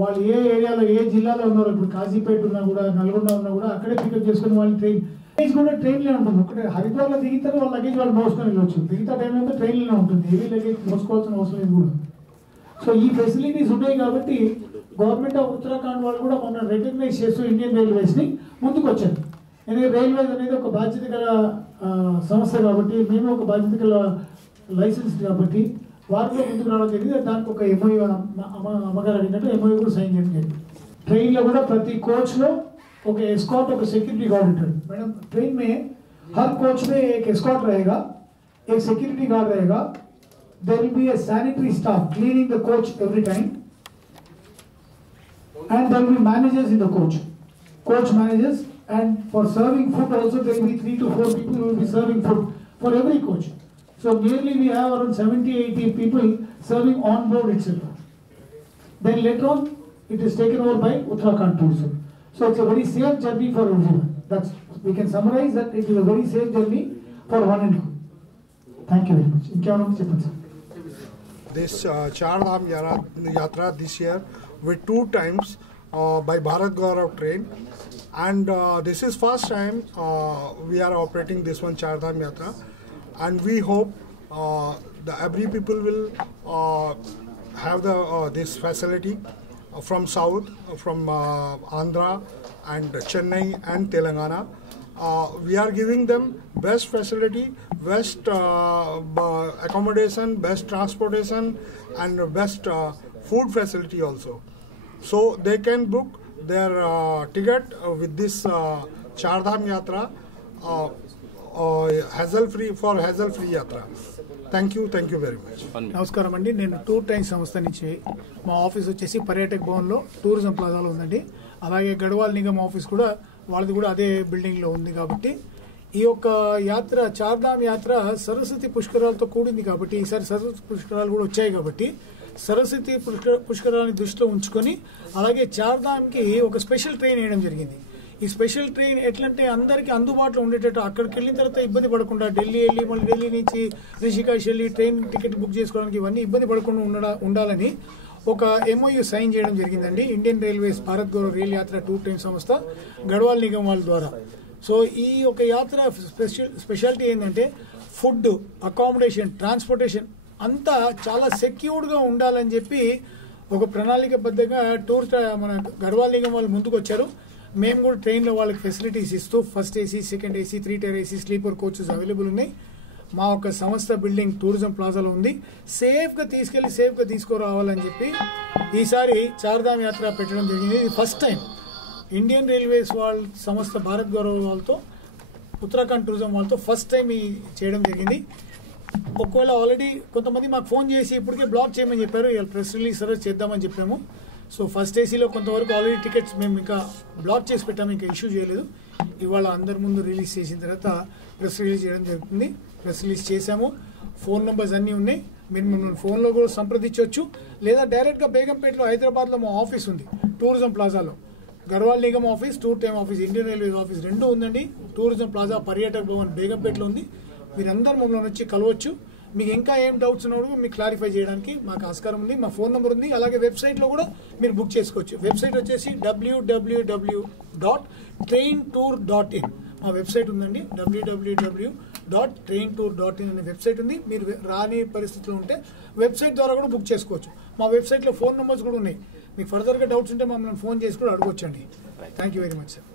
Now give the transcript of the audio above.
వాళ్ళు ఏ ఏరియాలో ఏ జిల్లాలో ఉన్నారో, ఇప్పుడు కాజీపేట ఉన్నా కూడా, నల్గొండ ఉన్నా కూడా అక్కడే పికప్ చేసుకుని వాళ్ళు లగేజ్ కూడా ట్రైన్లో ఉంటుంది. ఒకటే హరిద్వార్లో దిగుతారు, వాళ్ళ లగేజ్ వాళ్ళు మోసుకొని వెళ్ళొచ్చు. మిగతా టైంలో అయితే ట్రైన్లోనే ఉంటుంది, హెవీ లగేజ్ మోసుకోవాల్సిన అవసరం లేదు కూడా. సో ఈ ఫెసిలిటీస్ ఉన్నాయి కాబట్టి గవర్నమెంట్ ఆఫ్ ఉత్తరాఖండ్ వాళ్ళు కూడా మొన్న రికగ్నైజ్ చేస్తూ ఇండియన్ రైల్వేస్ని ముందుకు వచ్చారు. ఎందుకంటే రైల్వేస్ అనేది ఒక బాధ్యత గల సంస్థ కాబట్టి, మేము ఒక బాధ్యత గల లైసెన్స్ కాబట్టి వారు కూడా ముందుకు రావడం జరిగింది. దానికి ఒక ఎంఓయూ అమ్మగారు అడిగినట్టు ఎంఓయూ కూడా సైన్ చేయడం జరిగింది. ట్రైన్లో కూడా ప్రతి కోచ్లో ఒక एस्कॉर्ट ఒక सिक्योरिटी गार्ड ఉంటాడు मैडम। ट्रेन में हर कोच में एक एस्कॉर्ट रहेगा, एक सिक्योरिटी गार्ड रहेगा, there will be a sanitary staff cleaning the coach every time, and there will be managers in the coach managers, and for serving food also there will be 3 to 4 people who will be serving food for every coach. So nearly we have around 70-80 people serving on board itself. Then later on it is taken over by Uttarakhand Tourism. So it's a very safe journey for everyone. That's, we can summarize that it is a very safe journey for one and all. Thank you very much. This Char Dham Yatra this year with 2 times by Bharat Gaurav train, and this is first time we are operating this one Char Dham Yatra, and we hope every people will have this facility from south, from Andhra and Chennai and Telangana. We are giving them best facility, best accommodation, best transportation, and best food facility also. So they can book their ticket with this Char Dham Yatra hassle-free yatra. Thank you very much. నమస్కారం అండి, నేను tour time సంస్థ నుంచి, మా office వచ్చేసి పర్యాటక భవన్లో tourism ప్లాజాలో ఉందండి. అలాగే గఢవాల్ నిగమ్ ఆఫీస్ కూడా వాళ్ళది కూడా అదే బిల్డింగ్లో ఉంది. కాబట్టి ఈ యొక్క యాత్ర చార్ధామ్ యాత్ర సరస్వతి పుష్కరాలతో కూడింది కాబట్టి, ఈసారి సరస్వతి పుష్కరాలు కూడా వచ్చాయి కాబట్టి సరస్వతి పుష్కరాలని దృష్టిలో ఉంచుకొని అలాగే చార్ధామ్కి ఒక స్పెషల్ ట్రైన్ వేయడం జరిగింది. ఈ స్పెషల్ ట్రైన్ ఎట్లంటే అందరికీ అందుబాటులో ఉండేటట్టు, అక్కడికి వెళ్ళిన తర్వాత ఇబ్బంది పడకుండా ఢిల్లీ వెళ్ళి మళ్ళీ ఢిల్లీ నుంచి రిషికాష్ వెళ్ళి ట్రైన్ టికెట్ బుక్ చేసుకోవడానికి ఇవన్నీ ఇబ్బంది పడకుండా ఉండాలని ఒక ఎంఓయూ సైన్ చేయడం జరిగిందండి Indian railways Bharat Gaurav rail యాత్ర టూర్ టైమ్ సంస్థ గఢవాల్ నిగమ్ వాళ్ళ ద్వారా. సో ఈ ఒక యాత్ర స్పెషాలిటీ ఏంటంటే ఫుడ్, అకామిడేషన్, ట్రాన్స్పోర్టేషన్ అంతా చాలా సెక్యూర్డ్గా ఉండాలని చెప్పి ఒక ప్రణాళికబద్ధంగా మన గఢవాల్ నిగమ్ వాళ్ళు ముందుకు వచ్చారు. మేము కూడా ట్రైన్లో వాళ్ళకి ఫెసిలిటీస్ ఇస్తూ first AC, second AC, 3 tier AC, sleeper coaches available ఉన్నాయి. మా యొక్క సంస్థ బిల్డింగ్ టూరిజం ప్లాజాలో ఉంది. సేఫ్గా తీసుకెళ్లి సేఫ్గా తీసుకురావాలని చెప్పి ఈసారి చార్ధామ్ యాత్ర పెట్టడం జరిగింది. ఇది ఫస్ట్ టైం ఇండియన్ రైల్వేస్ వాళ్ళ సంస్థ భారత్ గౌరవ్ వాళ్ళతో ఉత్తరాఖండ్ టూరిజం వాళ్ళతో ఫస్ట్ టైం చేయడం జరిగింది. ఒకవేళ ఆల్రెడీ కొంతమంది మాకు ఫోన్ చేసి ఇప్పటికే బ్లాక్ చేయమని చెప్పారు, ఇవాళ ప్రెస్ రిలీజ్ సర్వీస్ చేద్దామని చెప్పాము. సో ఫస్ట్ ఏసీలో కొంతవరకు ఆల్రెడీ టికెట్స్ మేము ఇంకా బ్లాక్ చేసి పెట్టాము, ఇంకా ఇష్యూ చేయలేదు. ఇవాళ అందరి ముందు రిలీజ్ చేసిన తర్వాత ప్రెస్ రిలీజ్ చేయడం జరుగుతుంది. ప్రెస్ రిలీజ్ చేశాము, ఫోన్ నెంబర్స్ అన్నీ ఉన్నాయి. మీరు మిమ్మల్ని ఫోన్లో కూడా సంప్రదించవచ్చు, లేదా డైరెక్ట్గా బేగంపేటలో హైదరాబాద్లో మా ఆఫీస్ ఉంది టూరిజం ప్లాజాలో. Garhwal Nigam office, tour time office, Indian railways office 2 ఉందండి. టూరిజం ప్లాజా పర్యాటక భవన్ బేగంపేటలో ఉంది. మీరందరూ మమ్మల్ని వచ్చి కలవచ్చు. మీకు ఇంకా ఏం డౌట్స్ ఉన్నప్పుడు మీకు క్లారిఫై చేయడానికి మాకు ఆస్కారం ఉంది. మా ఫోన్ నెంబర్ ఉంది. అలాగే వెబ్సైట్లో కూడా మీరు బుక్ చేసుకోవచ్చు. వెబ్సైట్ వచ్చేసి www.traintour.in మా వెబ్సైట్ ఉందండి. www.traintour.in అనే వెబ్సైట్ ఉంది. మీరు రాని పరిస్థితులు ఉంటే వెబ్సైట్ ద్వారా కూడా బుక్ చేసుకోవచ్చు. మా వెబ్సైట్లో ఫోన్ నెంబర్స్ కూడా ఉన్నాయి. మీకు ఫర్దర్గా డౌట్స్ ఉంటే మమ్మల్ని ఫోన్ చేసి కూడా అడగొచ్చండి. Thank you very much sir.